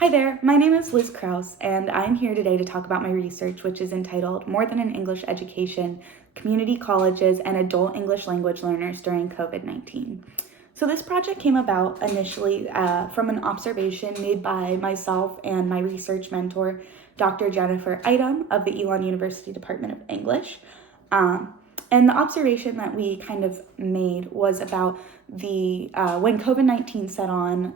Hi there, my name is Liz Crouse, and I'm here today to talk about my research, which is entitled More Than an English Education, Community Colleges and Adult English Language Learners During COVID-19. So this project came about initially from an observation made by myself and my research mentor, Dr. Jennifer Item of the Elon University Department of English. And the observation that we kind of made was about the when COVID-19 set on,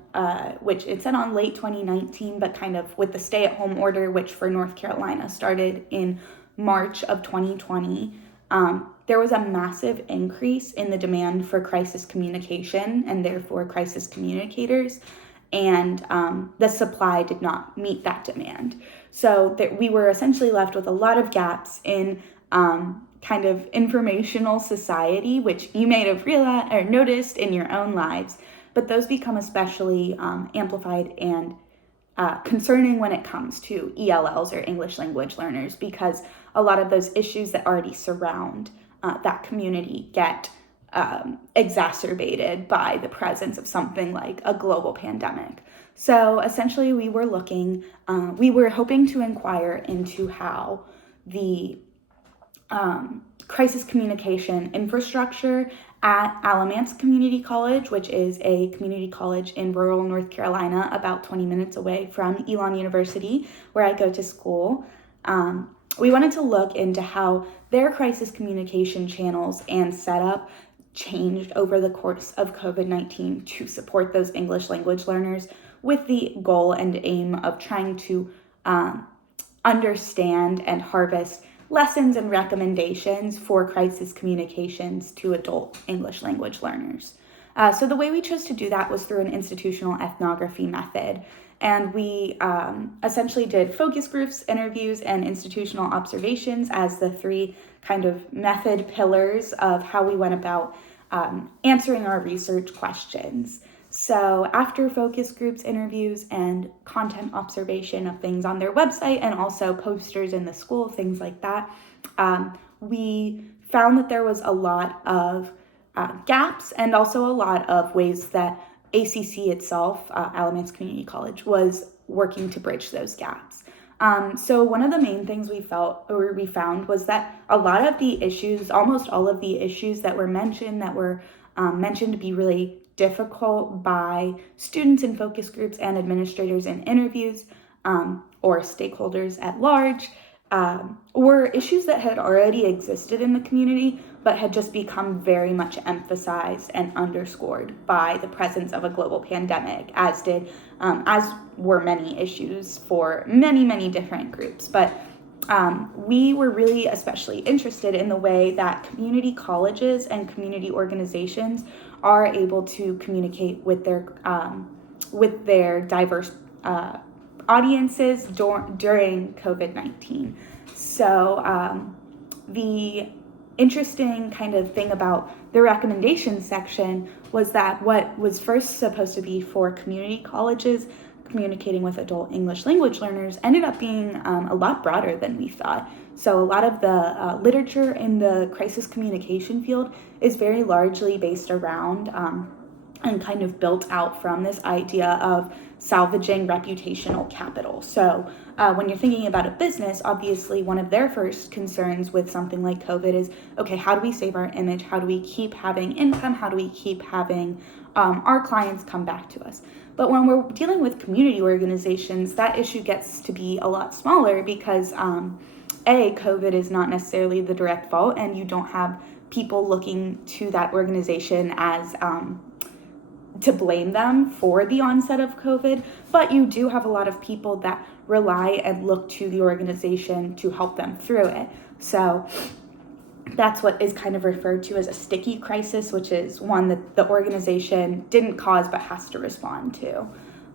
which it set on late 2019, but kind of with the stay-at-home order, which for North Carolina started in March of 2020, there was a massive increase in the demand for crisis communication and therefore crisis communicators, and the supply did not meet that demand. So that we were essentially left with a lot of gaps in kind of informational society, which you may have realized or noticed in your own lives, but those become especially amplified and concerning when it comes to ELLs or English language learners, because a lot of those issues that already surround that community get exacerbated by the presence of something like a global pandemic. So essentially we were hoping to inquire into how the crisis communication infrastructure at Alamance Community College, which is a community college in rural North Carolina, about 20 minutes away from Elon University, where I go to school. We wanted to look into how their crisis communication channels and setup changed over the course of COVID-19 to support those English language learners, with the goal and aim of trying to understand and harvest lessons and recommendations for crisis communications to adult English language learners. So the way we chose to do that was through an institutional ethnography method. And we essentially did focus groups, interviews, and institutional observations as the three kind of method pillars of how we went about answering our research questions. So after focus groups, interviews, and content observation of things on their website and also posters in the school, things like that, we found that there was a lot of gaps and also a lot of ways that ACC itself, Alamance Community College, was working to bridge those gaps. So one of the main things we found was that a lot of the issues, almost all of the issues that were mentioned to be really difficult by students in focus groups and administrators in interviews, or stakeholders at large, were issues that had already existed in the community, but had just become very much emphasized and underscored by the presence of a global pandemic, as were many issues for many different groups. But we were really especially interested in the way that community colleges and community organizations are able to communicate with their diverse audiences during COVID-19. So the interesting kind of thing about the recommendations section was that what was first supposed to be for community colleges communicating with adult English language learners ended up being a lot broader than we thought. So a lot of the literature in the crisis communication field is very largely based around and kind of built out from this idea of salvaging reputational capital. So when you're thinking about a business, obviously one of their first concerns with something like COVID is, okay, how do we save our image? How do we keep having income? How do we keep having our clients come back to us? But when we're dealing with community organizations, that issue gets to be a lot smaller because COVID is not necessarily the direct fault, and you don't have people looking to that organization as to blame them for the onset of COVID, but you do have a lot of people that rely and look to the organization to help them through it. So that's what is kind of referred to as a sticky crisis, which is one that the organization didn't cause but has to respond to.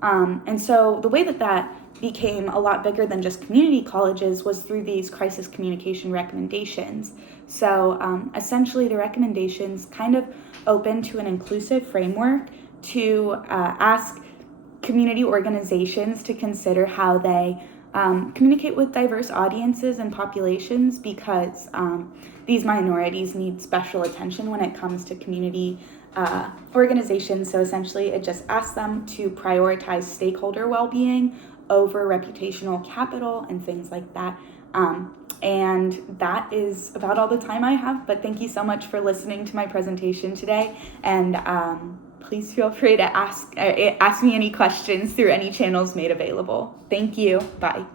And so the way that became a lot bigger than just community colleges was through these crisis communication recommendations. So essentially the recommendations kind of open to an inclusive framework to ask community organizations to consider how they communicate with diverse audiences and populations, because these minorities need special attention when it comes to community organizations. So essentially it just asks them to prioritize stakeholder well-being over reputational capital and things like that. And that is about all the time I have, but thank you so much for listening to my presentation today, and please feel free to ask me any questions through any channels made available. Thank you. Bye.